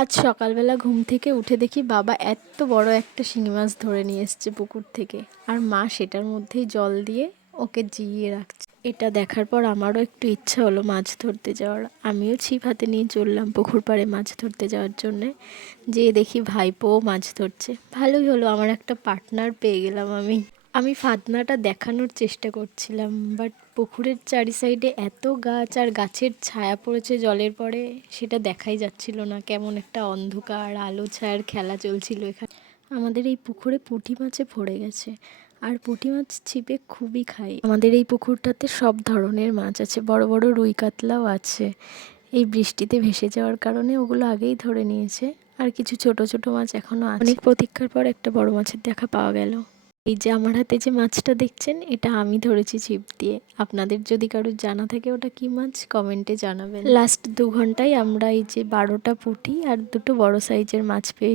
আজ সকালবেলা ঘুম থেকে উঠে দেখি বাবা এত বড় একটা শিঙি মাছ ধরে নিয়ে এসছে পুকুর থেকে। আর মা সেটার মধ্যেই জল দিয়ে ওকে জিইয়ে রাখছে। এটা দেখার পর আমারও একটু ইচ্ছা হলো মাছ ধরতে যাওয়ার। আমিও ছিপ হাতে নিয়ে চললাম পুকুর পাড়ে মাছ ধরতে যাওয়ার জন্যে। যেয়ে দেখি ভাইপোও মাছ ধরছে। ভালোই হলো, আমার একটা পার্টনার পেয়ে গেলাম আমি। আমি ফাতনাটা দেখানোর চেষ্টা করছিলাম বাট পুকুরের চারি সাইডে এত গাছ আর গাছের ছায়া পড়েছে জলের পরে, সেটা দেখাই যাচ্ছিল না। কেমন একটা অন্ধকার, আলো ছায়ার খেলা চলছিল এখানে। আমাদের এই পুকুরে পুঁটি মাছে ভরে গেছে, আর পুঁটি মাছ ছিপে খুবই খাই আমাদের এই পুকুরটাতে সব ধরনের মাছ আছে, বড় বড় রুই কাতলাও আছে। এই বৃষ্টিতে ভেসে যাওয়ার কারণে ওগুলো আগেই ধরে নিয়েছে, আর কিছু ছোট ছোট মাছ এখনও আছে। অনেক প্রতীক্ষার পর একটা বড় মাছের দেখা পাওয়া গেল। এই যে আমার হাতে যে মাছটা দেখছেন, এটা আমি ধরেছি ছিপ দিয়ে। আপনাদের যদি কারোর জানা থাকে ওটা কি মাছ, কমেন্টে জানাবেন। লাস্ট দু ঘন্টায় আমরা এই যে বারোটা পুঁটি আর দুটো বড় সাইজের মাছ পেয়ে